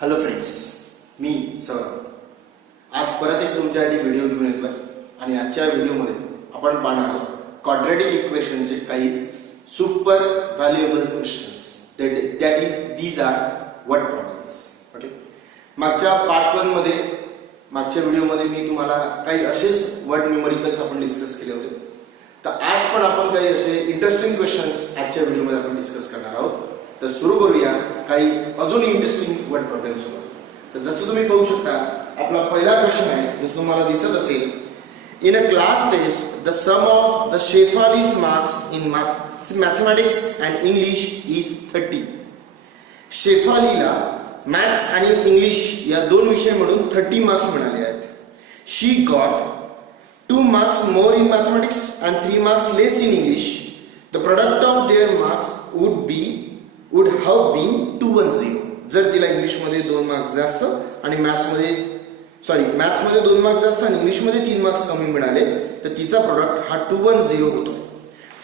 Hello friends, मी सर आज परत एक तुमच्यासाठी व्हिडिओ घेऊन येतोय आणि आजच्या व्हिडिओमध्ये आपण पाहणार आहोत क्वाड्रॅटिक इक्वेशनचे काही super valuable questions. That is these are word problems. Okay, मागच्या पार्ट 1 मध्ये मागच्या व्हिडिओमध्ये मी तुम्हाला काही असेच वर्ड न्यूमेरिकल्स आपण डिस्कस केले होते. तर आज पण आपण काही असे इंटरेस्टिंग क्वेश्चन्स आजच्या व्हिडिओमध्ये आपण डिस्कस करणार आहोत. तर सुरू करूया काही अजून इंटरेस्टिंग वर्ड प्रॉब्लेम्स सोबत. तर जसं तुम्ही पाहू शकता, आपला पहिला क्वेश्चन आहे, जसं तुम्हाला दिसत असेल, in a class test the sum of the Shefali's marks in mathematics and English is 30. शेफालीला मॅथ्स आणि इंग्लिश या दोन विषयामधून 30 मार्क्स मिळाले आहेत. She got 2 marks more in mathematics and 3 marks less in English. The product of their marks would have been 210. जर तिला इंग्लिशमध्ये 2 मार्क्स जास्त आणि मॅथ्समध्ये 2 मार्क्स जास्त आणि इंग्लिशमध्ये 3 मार्क्स कमी मिळाले तर तिचा प्रोडक्ट हा 210 होतो.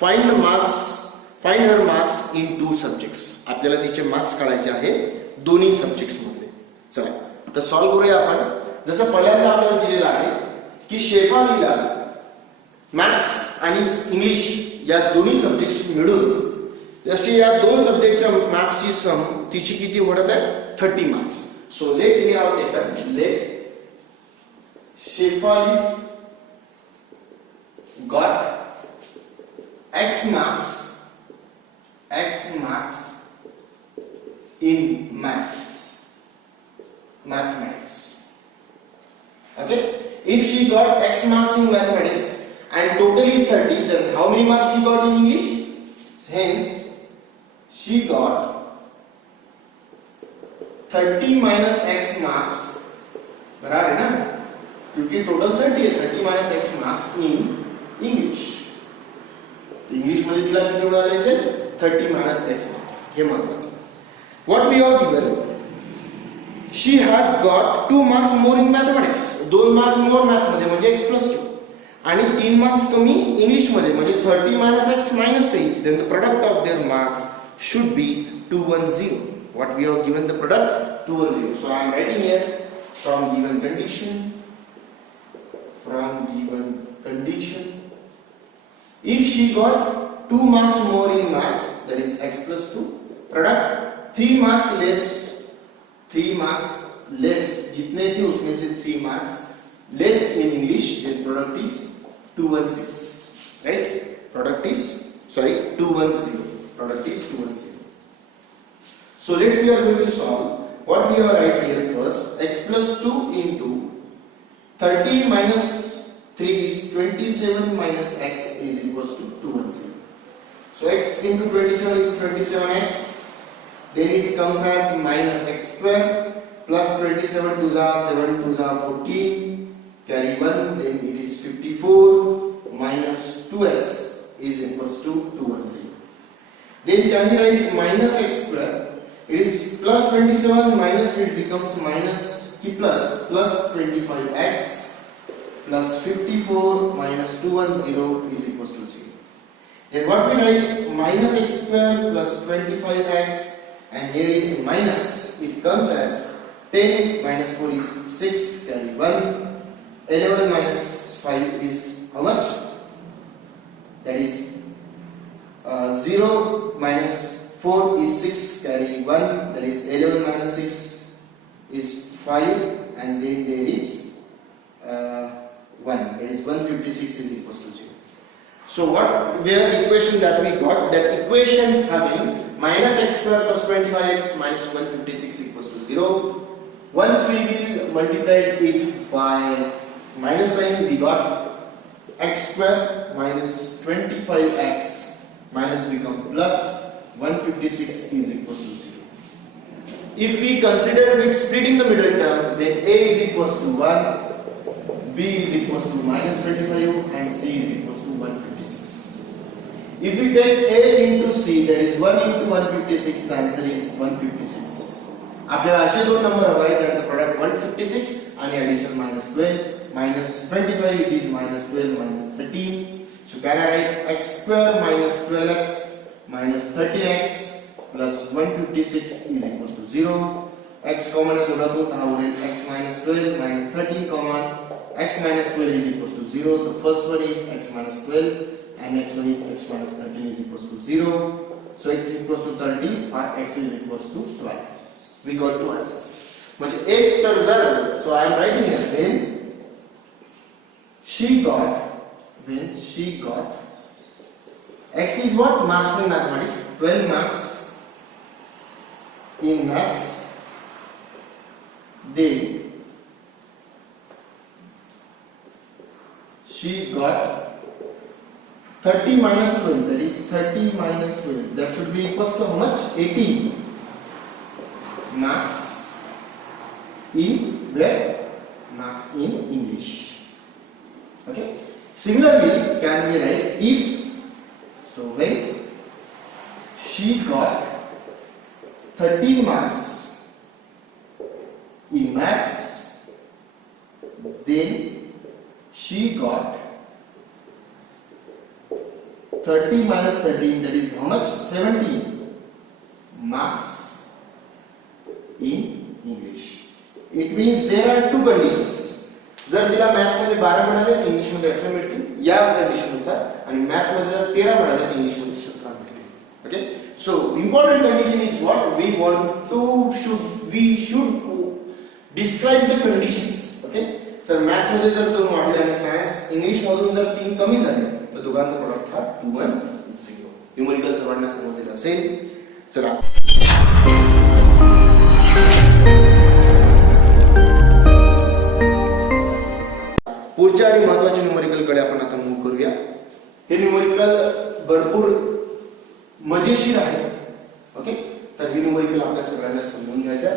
फाइंड हर मार्क्स इन 2 सब्जेक्ट्स. आपल्याला तिचे मार्क्स काढायचे आहे दोन्ही सब्जेक्ट्स मध्ये. चला तर सॉल्व्ह करूया आपण. जसं पहिल्यांदा आपल्याला दिलेलं आहे की शेफालीला मॅथ्स आणि इंग्लिश या दोन्ही सब्जेक्ट्स मिळून जसे या दोन सब्जेक्टच्या मार्क्सची सम तिची किती होत आहे 30 marks. So let we have taken let Shefali's got x marks in mathematics. Okay, if she got x marks in mathematics and total is 30, then how many marks she got in English? Hence she got 30 minus x marks. बराबर है ना, क्योंकि टोटल 30 है. 30 minus x marks in English. English मध्ये तिला किती मिळाले असेल 30 minus x marks. हे महत्त्वाचं. What we have given, she had got 2 marks more in mathematics. 2 marks more maths मध्ये म्हणजे x plus 2 आणि 3 मार्क्स कमी इंग्लिश मध्ये म्हणजे 30 minus x minus 3. Then the product of their marks should be 210. What we have given the product 210. So I am writing here from given condition. If she got 2 marks more in maths, that is x plus 2. Product 3 marks less. जितने थे उसमें से 3 marks less in English. Then product is 216. Right? Product is 210. Product is 210. So we are going to solve. What we are write here first, x plus 2 into 30 minus 3 is 27 minus x is equals to 210. So x into 27 is 27x. Then it comes as minus x square plus 27 to the 7 to the 14. Carry 1, then it is 54 minus 2x is equals to 210. Then can we write minus x square? It is plus 27 minus it becomes minus plus 25x plus 54 minus 210 is equals to 0. Then what we write minus x square plus 25x and here is minus, it comes as 10 minus 4 is 6, carry 1. 11 minus 5 is how much? That is 0 minus 4 is 6, carry 1. That is 11 minus 6 is 5 and then there is 1. That is 156 is equals to 0. So where equation that we got, that equation having minus x square plus 25x minus 156 equals to 0. Once we will multiply it by minus sign, we got x square minus 25x minus become plus 156 is equals to 0. If we consider with splitting the middle term, then a is equals to 1, b is equals to minus 25 and c is equals to 156. If we take a into c, that is 1 into 156, the answer is 156. आपल्याला असे दोन नंबर हवे आहेत ज्यांचं प्रोडक्ट 156 आणि ऍडिशन -12 -25 it is -12 -13. So can I write x square minus 12x minus 13x plus 156 is equals to 0. x common आहे दोघांतून हा उरेल x minus 12 minus 13 common x minus 12 is equals to 0. The first one is x minus 12 and next one is x minus 13 is equals to 0. So x is equals to 30 or x is equals to 12. We got two answers. म्हणजे एक तर जर so I am writing here when she got x is what marks in mathematics 12 marks in maths then she got 30 minus 12 that is 30 minus 12 that should be equals to how much 80 marks in where marks in English. Okay, similarly can we write if so when she got 30 marks in maths then she got 30 minus 13 that is how much 70 marks in English. It means there are two conditions. जर तिला मॅथ्स मध्ये 12 मिळाले तर इंग्लिश मध्ये 18 मिळतील या कंडिशन नुसार आणि मॅथ्स मध्ये जर 13 मिळाले तर इंग्लिश मध्ये 17 मिळतील. Okay, so important condition is what we want to we should describe the conditions. Okay, sir maths मध्ये जर 2 वाढले आणि सायन्स इंग्लिश मधून जर 3 कमी झाले तर दोघांचा प्रोडक्ट हा 2 1 0. न्यूमेरिकल सर्वांना समजलेलं असेल. चला पुढच्या आणि महत्त्वाच्या न्यूमेरिकल कडे आपण आता मूव्ह करूया. हे न्यूमेरिकल भरपूर मजेशीर आहे. ओके, तर हे न्यूमेरिकल आपल्या सगळ्यांना समजून घ्यायचं आहे.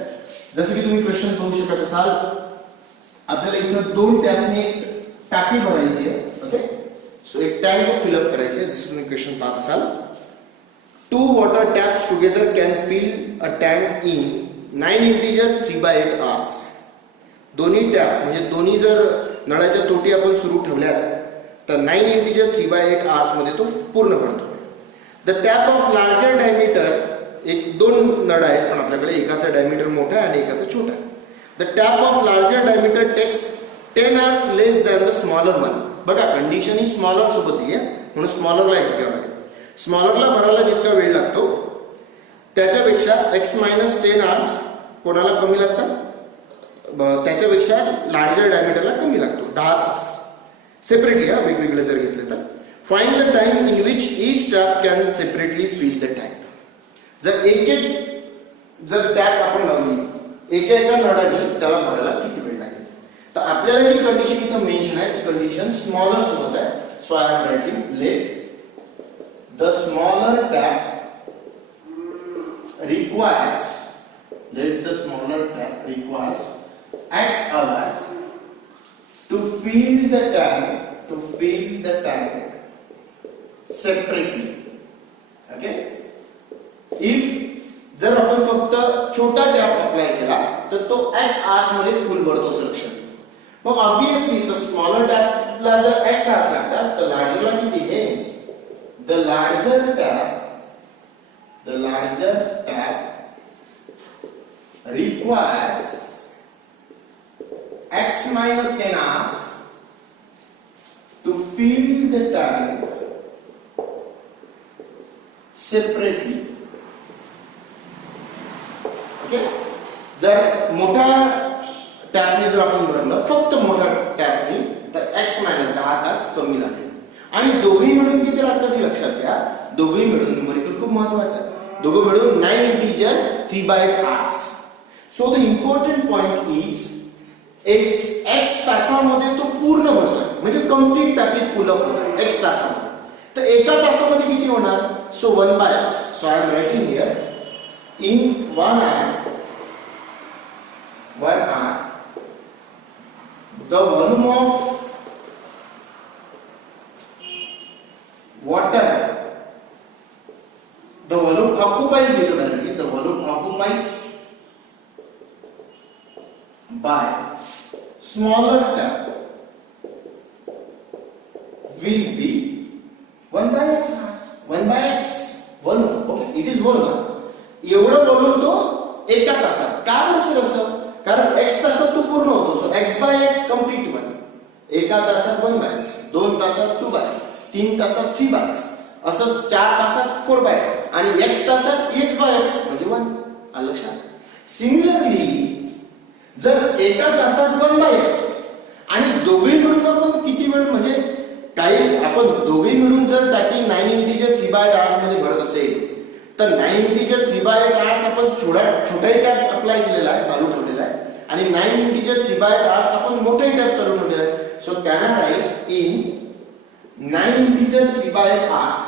जसं की तुम्ही क्वेश्चन पाहू शकत असाल आपल्याला इथं 2 टॅपने टाकी भरायची आहे. ओके, सो एक टँक फिल अप करायचे आहे. जसं तुम्ही क्वेश्चन पाहत असाल 2 water taps together can fill a tank in 9 integer 3/8 hours. दोन्ही टॅप म्हणजे दोन्ही जर नळाच्या तोटी आपण सुरू ठेवल्यात तर 9 इंटीजर 3/8 hours मध्ये तो पूर्ण भरतो. The tap of larger diameter एक 2 नळ आहेत पण आपल्याकडे एकाचा डायमीटर मोठा आहे आणि एकाचा छोटा आहे. The tap of larger diameter takes 10 hours less than the smaller one. बघा कंडिशन ही स्मॉलर सोबत दिली आहे म्हणून स्मॉलरला एक्स घ्यावा लागेल. स्मॉलरला भरायला जितका वेळ लागतो त्याच्यापेक्षा x - 10 hours कोणाला कमी लागतात त्याच्यापेक्षा लार्जर डायमीटरला कमी लागतो 10 तास. सेपरेटली वेगवेगळे जर घेतले तर find the time in which each tap can separately fill the tank. जर एक जर टॅप आपण लावली एका नळाने त्याला भरायला किती वेळ लागेल तर आपल्याला जी कंडिशन इथं मेन्शन आहे ती कंडिशन स्मॉलर सोबत आहे. So I am writing let the smaller tap requires X hours to fill the tank separately. Okay, if जर आपण फक्त छोटा टॅप अप्लाय केला तर तो x hours मध्ये फुल भरतो सलक्षण. मग ऑब्वियसली तो स्मॉलर टॅपला जर x hours लागतात तर लार्जरला किती हेच the larger tap requires x minus 10 hours to fill the tank separately. Okay, जर मोठा टॅपने जर आपण भरलं फक्त मोठा टॅपने तर x minus 10 तास कमी लागेल आणि दोघेही मिळून किती लागतात हे लक्षात घ्या. दोघेही मिळून न्यूमेरिकल खूप महत्त्वाचं आहे. दोघं मिळून 9 इंटीजर 3/8 hours. So the important point is x तासामध्ये तो पूर्ण भरतोय म्हणजे कंप्लीट टाकी फुल अप होत x तासामध्ये. तर एका तासामध्ये किती होणार. सो 1/x. सो I am writing here in 1 hour the volume of water, the volume occupies directly, the volume occupies by smaller tap will be 1/x hours. 1/x volume. Okay, it is volume. एवढं volume तो एका तासात. का बरं सर असं? कारण x तासात तो पूर्ण होतो. सो x by x complete 1. एका तासात 1 by x, 2 तासात 2 by x, 3 तासात 3 by x, असंच 4 तासात 4 by x आणि x तासात x by x म्हणजे 1. आलं लक्षात? सिमिलरली जर एका तासात 1 by x आणि दोघे मिळून आपण किती वेळ म्हणजे काही आपण दोघे मिळून जर टाकी 9 इंटिजर 3 by 8 hours मध्ये भरत असेल तर 9 इंटिजर 3 by 8 hours आपण छोटा टॅप अप्लाय केलेला आहे, चालू ठेवलेला आहे आणि 9 इंटिजर 3 by 8 hours आपण मोठा टॅप चालू ठेवलेला आहे. So can I right in 9 इंटिजर 3 by 8 hours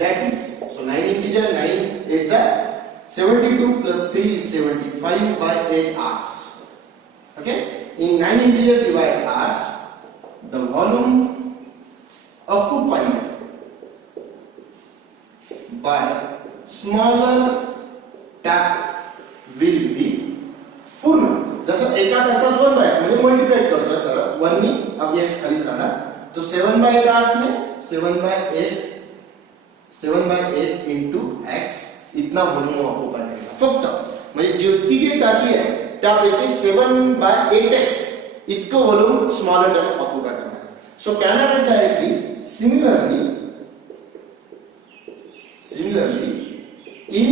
that means so 9 integer 9 8 72 plus 3 is 75 by 8 hours. Okay, in 9 integer 3 by 8 hours the volume occupied by smaller tap will be पूर्ण. जसं एका तासात 1 by x म्हणजे मल्टीप्लाई करतोय सर 1 नी अब x खाली राहणार तो 7 by 8 hours में 7 by 8 into x इतना वॉल्यूम ऑक्युपाय करेगा फक्त. म्हणजे जितकी जी टाकी आहे त्यापैकी 7 by 8x इतकं वॉल्यूम स्मॉलर टॅप ऑक्युपाय करणार. So can I right directly similarly in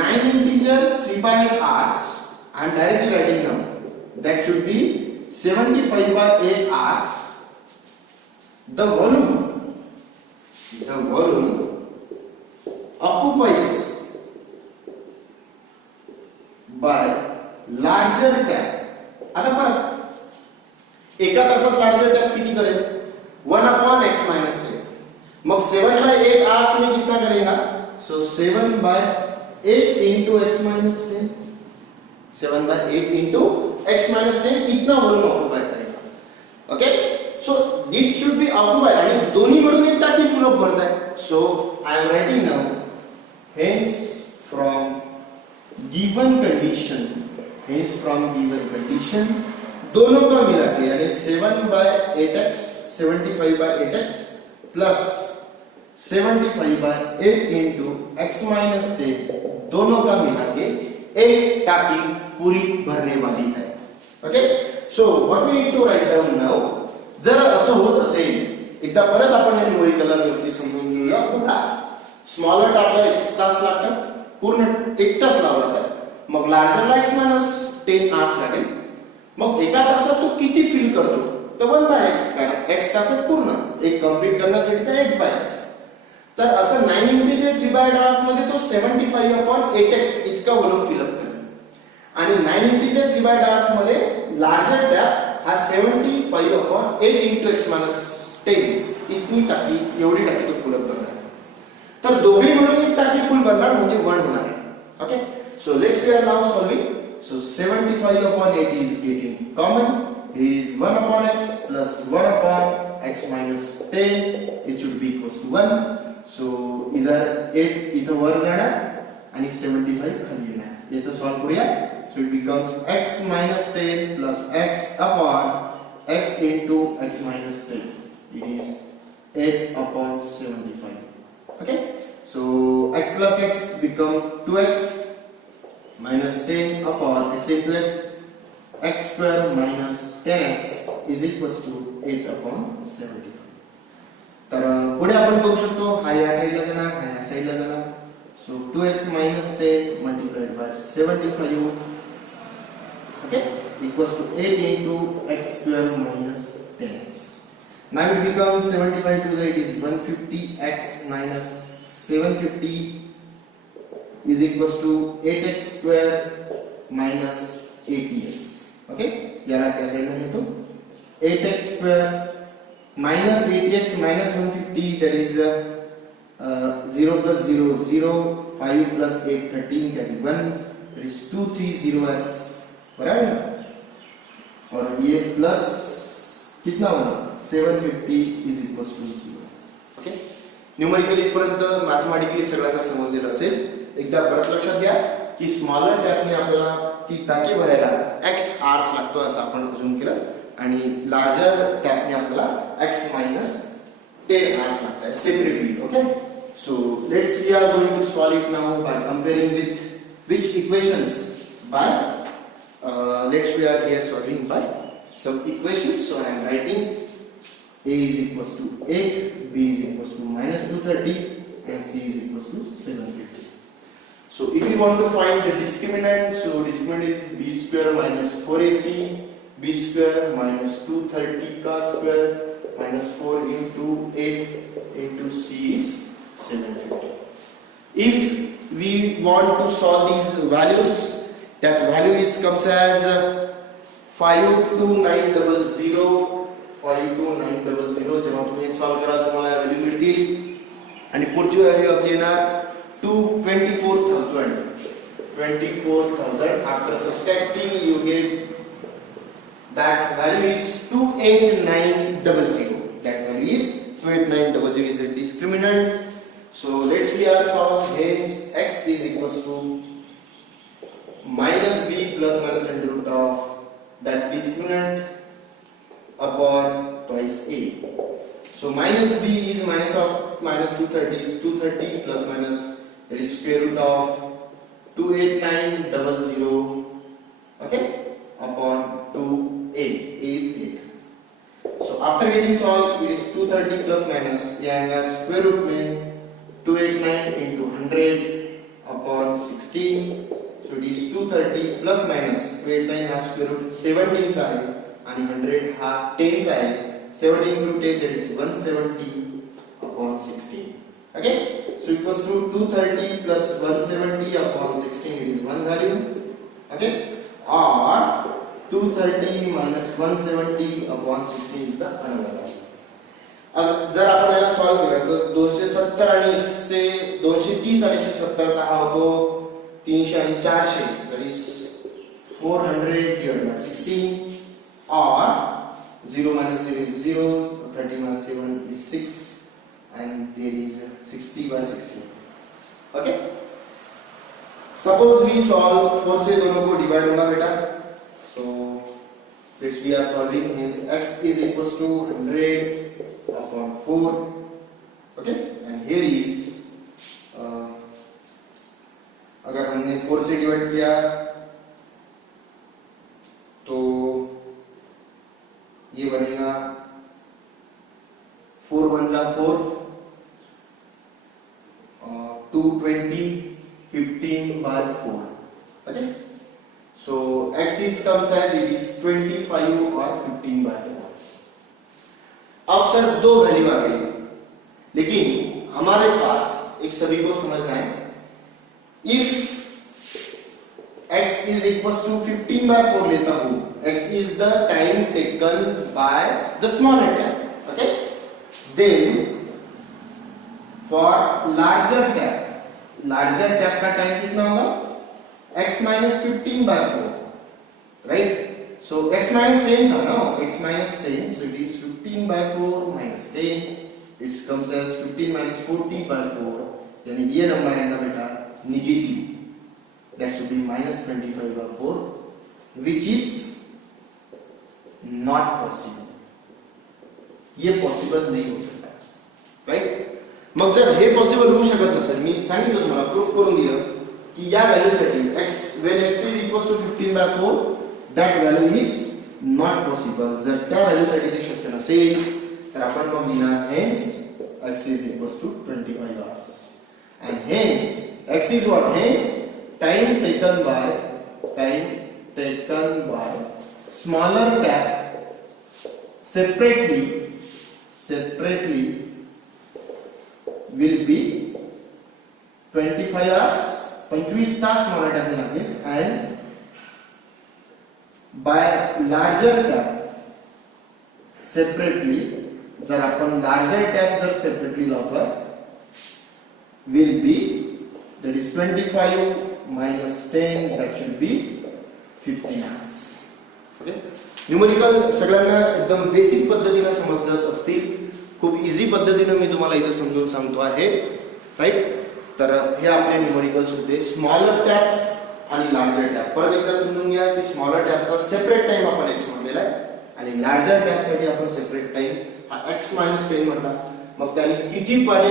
9 integer 3 by 8 hours I am directly writing now that should be 75 by 8 hours. The volume occupies by larger tap. आता परत एका तासात लार्जर टॅप किती करेल 1 upon x minus 10. मग 7 by 8 hours में कितना करेगा? So 7 by 8 into x minus 10. 7 by 8 into x minus 10 इतना वॉल्यूम ऑक्युपाय करेगा. Okay, so it should be occupied आणि दोन्ही मिळून एक टाकी फुल अप भरत आहे. So I am writing now hence from given condition दोनों का मिला के यानी 7 by 8x 75 by 8x plus 75 by 8 into x minus 10 दोनों का मिला के एक टाकी पूरी भरने वाली है. Okay, so what we need to write down now. जर असं होत असेल एकदा परत आपण या न्यूमेरिकलला व्यवस्थित समजून घेऊया. पुन्हा स्मॉलर टाकला 1 तास लागतात, पूर्ण 1 तास लावला तर मग लार्जरला x minus 10 hours लागेल. मग एका तासात तो किती फिल करतो तर 1 by x कारण x तासात पूर्ण एक कंप्लीट करण्यासाठीचा x by x. तर असं 9 इंटिजर 3 by 8 hours मध्ये तो 75 upon 8x इतका वॉल्यूम फिल अप करेल आणि 9 इंटिजर 3 by 8 hours मध्ये लार्जर टॅप हा 75 upon 8 into x minus 10 इतनी टाकी एवढी टाकी तो फुल अप करणार. तर दोघे मिळून एक टाकी फुल भरणार म्हणजे 1 होणार आहे. Okay, so let's we are now solving. So 75 upon 8 is getting common. Here is 1 upon x plus 1 upon x minus 10. It should be equals to 1. So either 8 इथं वर जाणार आणि 75 खाली येणार. याचं सॉल्व करूया. So it becomes x minus 10 plus x upon x into x minus 10. It is 8 upon 75. Okay. So x plus x become 2x. minus 10 upon x into x square minus 10x is equals to 8 upon 75. तर पुढे आपण करू शकतो हा या साइडला जाणार हा या साइडला जाणार. सो 2x minus 10 multiplied by 75 okay equals to 8 into x square minus 10x. Now it becomes 75 to 8 is 150x minus 750 is equals to 8x square minus 80x. Okay, याला क्या साइड में तो 8x square minus 80x minus 150 that is 0 plus 0 0 5 plus 8 13 that is 1 that is 230x बराबर. और ये प्लस कितना होगा 750 is equals to 0. Okay, numerically पर्यंत मॅथमॅटिकली सगळ्यांना समजलेलं असेल. एकदा परत लक्षात घ्या की स्मॉलर टॅपने आपल्याला ती टाकी भरायला x hours लागतो असं आपण अजून केलं आणि लार्जर टॅपने आपल्याला x minus 10 hours लागतात सेपरेटली. Okay, so let's we are going to solve it now by comparing with which equations by let's we are here solving by some equations. So I am writing a is equals to 8, b is equals to minus 230 and c is equals to 750. So if you want to find the discriminant, so discriminant is b square minus 4ac, b square minus 230 cos square minus 4 into 8 into c is 750. If we want to solve these values, that value is comes as 52900 52900. जेव्हा तुम्ही सॉल्व करा तुम्हाला व्हॅल्यू मिळतील आणि पुढची व्हॅल्यू आपली येणार 24,000 after subtracting you get that value is 28900. That value is 28900 is a discriminant. So let's we are solve. Hence x is equals to minus b plus minus under root of that discriminant upon twice a. So minus b is minus of minus 230 is 230 plus minus, that is square root of 28900, okay, upon 2a. A is 8. So after getting solved, it is 230 plus minus, यहाँ square root में 289 into 100 upon 16. So it is 230 plus minus 289 has square root 17 चा आहे आणि 100 हा 10 चा आहे. 17 into 10, that is 170 upon 16. Okay, so equals to 230 plus 170 upon 16, it is one value. Okay, or 230 minus 170 upon 16 is the another value. जर आपण याला सॉल्व केलं तर 270 आणि 230 आणि 170 हा होतो 300 आणि 400, that is 400 divided by 16, or 0 minus 0 is 0, 30 minus 7 is 6, and there is 60 by 16. Okay, suppose we solve 4 से दोनों को डिवाइड होगा बेटा. So let's we are solving. Hence x is equals to 100 upon 4. Okay, and here is अगर हमने 4 से डिवाइड किया तो ये बनेगा 4 1 जा 4, 220 15 by 4. Okay, so x is comes and it is 25 or 15 by 4. अब सर दो वैल्यू आ गई, लेकिन हमारे पास एक सभी को समझना है, if x is equals to 15 by 4 लेता हूं, x is the time taken by the smaller tab. Okay, then for larger tab का टाइम कितना होगा, x minus 15 by 4, right? So x minus 10 था ना, x minus 10, so it is 15 by 4 minus 10, it comes as 15 minus 40 by 4, यानी ये नंबर आएगा बेटा negative, that should be minus 25 by 4, which is not possible. ये पॉसिबल नहीं हो सकता, राइट? मग जर हे पॉसिबल होऊ शकत नसेल, मी सांगितलं तुम्हाला प्रूफ करून दिलं की या व्हॅल्यूसाठी x when x is equals to 15 by 4, that value is not possible. जर त्या व्हॅल्यूसाठी ते शक्य नसेल तर आपण मग लिहिणार hence x is equals to 25 hours, and hence x is what? Hence time taken by smaller tab separately will be 25 hours, 25 Tas smaller tab ने लागेल, and by larger tab separately, जर आपण larger tab जर separately लावतो will be, that is 25 minus 10, that should be 15 hours. Okay, numerical सगळ्यांना एकदम बेसिक पद्धतीने समजत असतील, खूप इझी पद्धतीने मी तुम्हाला इथे समजून सांगतो आहे, राइट? तर हे आपले न्यूमेरिकल्स होते, स्मॉलर टॅब्स आणि लार्जर टॅब. परत एकदा समजून घ्या की स्मॉलर टॅबचा सेपरेट टाइम आपण x म्हटलेला आहे आणि लार्जर टॅबसाठी आपण सेपरेट टाइम हा x - 10 म्हटला. मग त्याने किती पाणी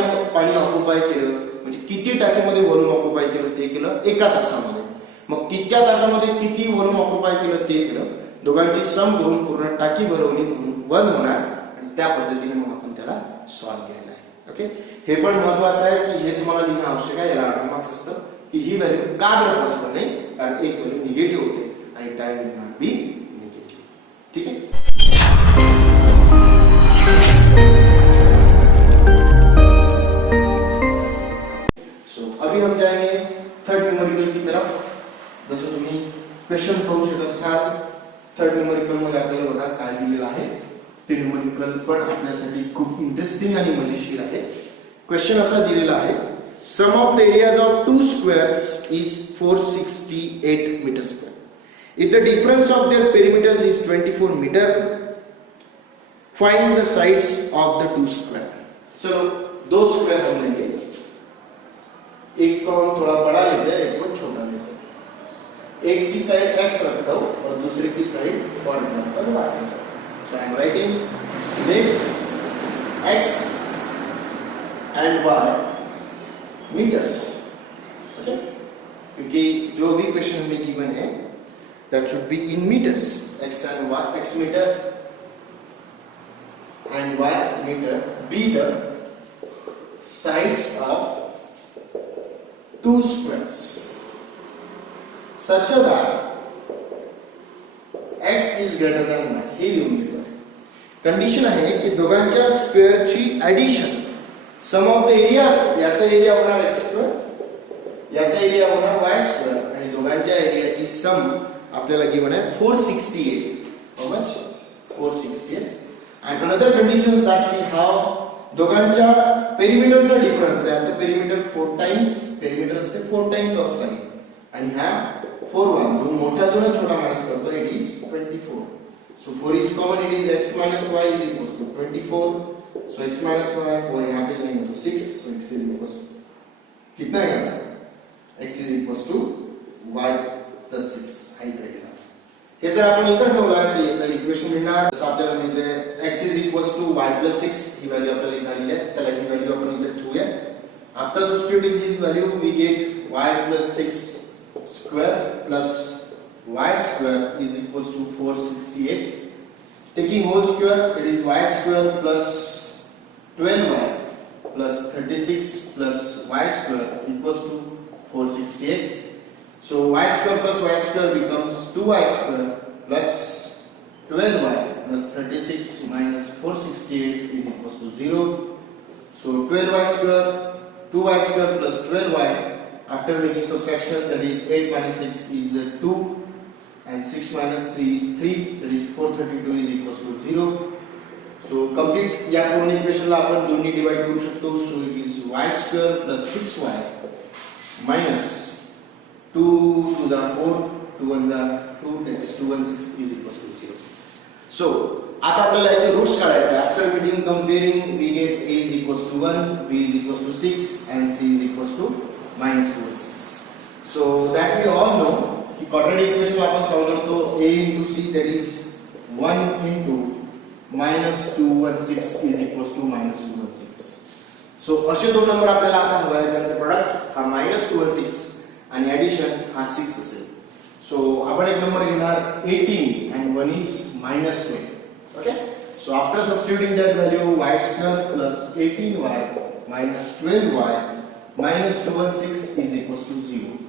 ऑक्युपाय केलं, म्हणजे किती टाकीमध्ये व्हॉल्यूम ऑक्युपाय केलं ते केलं एका तासामध्ये. मग तितक्या तासामध्ये किती व्हॉल्यूम ऑक्युपाय केलं ते केलं, दोघांची सम करून पूर्ण टाकी भरवली म्हणून 1 होणार आणि त्या पद्धतीने मग आपण त्याला सॉल्व्ह केलेलं आहे. ओके, हे पण महत्वाचं आहे की हे तुम्हाला लिहिणं आवश्यक आहे. याला अर्धा मार्क्स असतं की ही व्हॅल्यू का बरं पॉसिबल नाही, कारण एक व्हॅल्यू निगेटिव्ह होते आणि time will not be negative. ठीक है. सो अभी हम जाएंगे थर्ड न्यूमेरिकल की तरफ. जसं तुम्ही क्वेश्चन पाहू शकत असाल, थर्ड न्यूमेरिकल मध्ये आपल्याला बघा काय दिलेलं आहे. ते न्यूमेरिकल पण आपल्यासाठी खूप इंटरेस्टिंग आणि मजेशीर आहे. क्वेश्चन असा दिलेला आहे, sum of the areas of two squares is 468 metre square. If the difference of their perimeters is 24 meter, find the sides of the two square. चलो दो स्क्वायर हम लेंगे, एक को हम थोड़ा बड़ा लेते हैं, एक को छोटा लेते हैं. एक की साइड x रखता हूँ और दूसरे की साइड फॉर एग्जांपल y रखता हूँ. So I am writing let x and y meters. Okay? क्योंकि जो भी क्वेश्चन में गिवन है that should be in meters. X and y, x meter and y meter be the sides of two squares such that x is greater than y. हे लिहून दिलं. कंडिशन आहे की दोघांच्या स्क्वेअरची addition, sum of the area, याचा area होणार x square, याचा area होणार y स्क्वेअर आणि दोघांच्या एरियाची सम आपल्याला गिवन आहे 468. How much? 468. And another condition is that we have दोघांच्या पेरिमीटरचा डिफरन्स, त्याचं पेरिमीटर 4 टाइम्स, पेरिमीटर असते 4 टाइम्स ऑफ साइड आणि हा 4 1 जो मोठ्यातून छोटा माइनस करतो, it is 24. So 4 is common, it is x minus y is equals to 24. So x minus y 4 यहाँ पे चलेंगे तो 6. सो x is equals to कितना है, x is equals to y plus 6. इकडे गेला. हे जर आपण इथे ठेवला तर आपल्याला इक्वेशन मिळणार. जसं आपल्याला मिळते x is equals to y plus 6. ही व्हॅल्यू आपल्याला इथे आली आहे. चला ही व्हॅल्यू आपण इथे ठेवूया. After substituting this value we get y plus 6 square plus y square is equals to 468. Taking whole square, it is y square plus 12y plus 36 plus y square equals to 468. So y square plus y square becomes 2y square plus 12y plus 36 minus 468 is equals to 0. So 12y square, 2y square plus 12y, after making subtraction, that is 8 minus 6 is 2 and 6 minus 3 is 3, that is 432 is equals to 0. So complete या पूर्ण इक्वेशनला आपण दोन्ही डिवाइड करू शकतो. So it is y square plus 6y minus 2 to the 4, 2 1 the 2, that is 216 is equals to 0. So आता आपल्याला याचे रूट्स काढायचे. After beating comparing we get a is equals to 1, b is equals to 6 and c is equals to minus 216. So that we all know की quadratic equation आपण सॉल्व करतो a into c, that is 1 into minus 216 is equals to minus 216. So असे दोन नंबर आपल्याला आता हवा आहे ज्यांचे प्रोडक्ट हा minus 216 आणि ऍडिशन हा 6 असेल. सो आपण एक नंबर घेणार 18 and one is minus 20. Okay, so after substituting that value, y square plus 18y minus 12y minus 216 is equals to 0.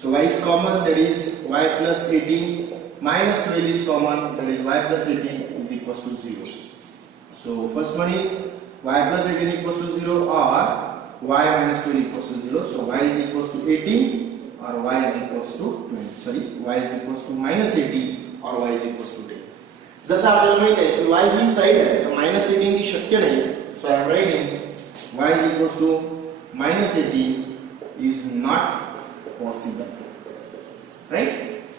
So y is common, that is y plus 18 minus 12 is common, that is y plus 18 is equals to 0. So first one is y plus 18 equals to 0 or y minus 12 equals to 0. So y is equals to 18 or y is equals to 20. Sorry, y is equals to minus 18 or y is equals to 10. जसं आपल्याला माहित आहे की y ही साइड आहे तर minus 18 ही शक्य नाही. So I am writing y is equals to minus 18 is not possible. Right?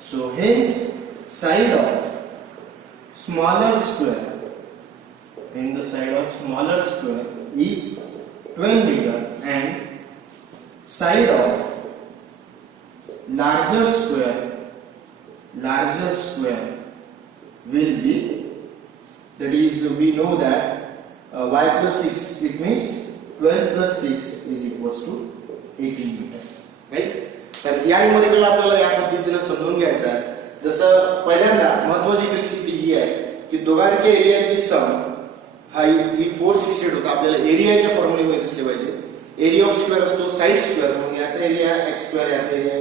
So hence side of smaller square, in the side of smaller square is 12 meter and side of larger square will be, that is we know that y plus 6, it means 12 plus 6 is equals to 18 meter. Right? तर या न्यूमरिकल आपल्याला या पद्धतीने समजून घ्यायचं आहे. जसं पहिल्यांदा महत्वाची ट्रिक ही आहे की दोघांच्या एरियाची सम ही 468 होता. आपल्याला एरियाच्या फॉर्म्युले माहित असले पाहिजे. एरिया ऑफ स्क्वेअर असतो साइड स्क्वेअर, मग याचा एरिया x स्क्वेअर, याचा एरिया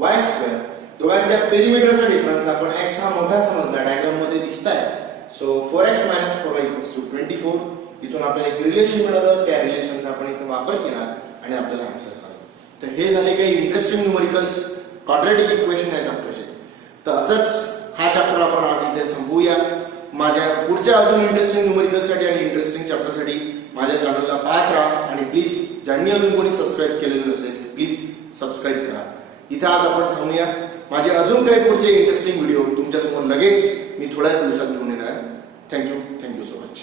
y स्क्वेअर. दोघांच्या पेरिमीटरचा डिफरन्स आपण x हा मोठा समजला, डायग्राम मध्ये दिसताय. सो 4x 4y 24. इथून आपल्याला एक रिलेशन मिळालं, त्या रिलेशनचा आपण इथे वापर केला आणि आपल्याला आन्सर आला. तर हे झाले काही इंटरेस्टिंग न्यूमरिकल्स क्वाड्रॅटिक इक्वेशन या चॅप्टरचे. तर असंच हा चॅप्टर आपण आज इथे संपवूया. माझ्या पुढच्या अजून इंटरेस्टिंग न्यूमरिकलसाठी आणि इंटरेस्टिंग चॅप्टरसाठी माझ्या चॅनलला पाहत राहा आणि प्लीज ज्यांनी अजून कोणी सबस्क्राईब केलेलं नसेल प्लीज सबस्क्राईब करा. इथे आज आपण थांबूया. माझे अजून काही पुढचे इंटरेस्टिंग व्हिडिओ तुमच्यासमोर लगेच मी थोड्याच दिवसात घेऊन येणार आहे. Thank you so much.